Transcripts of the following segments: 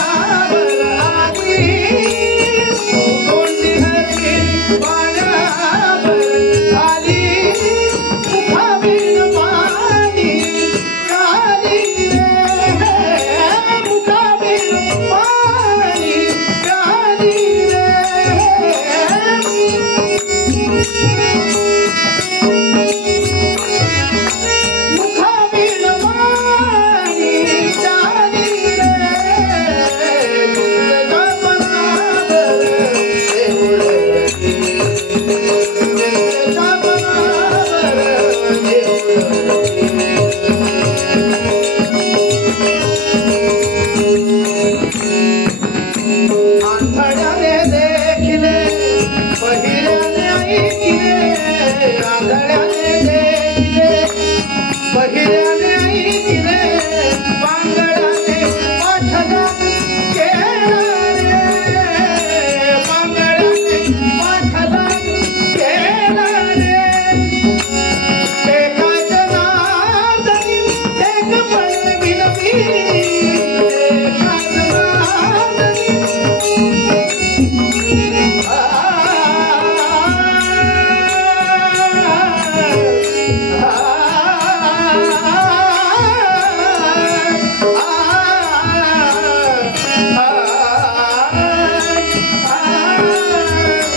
Bye.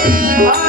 Música